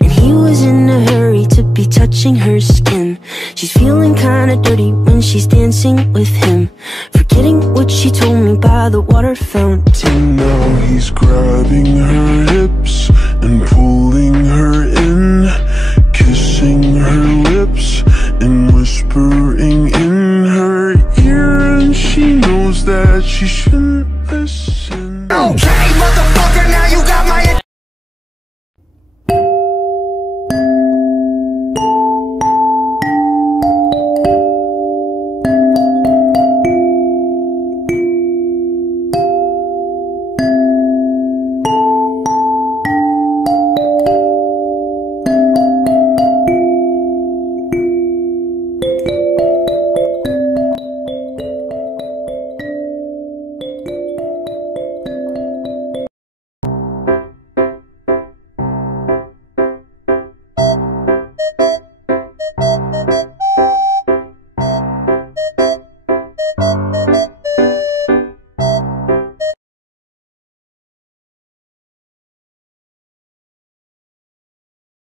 and he was in a hurry to be touching her skin. She's feeling kinda dirty when she's dancing with him, forgetting what she told me by the water fountain. And now he's grabbing her hips and pulling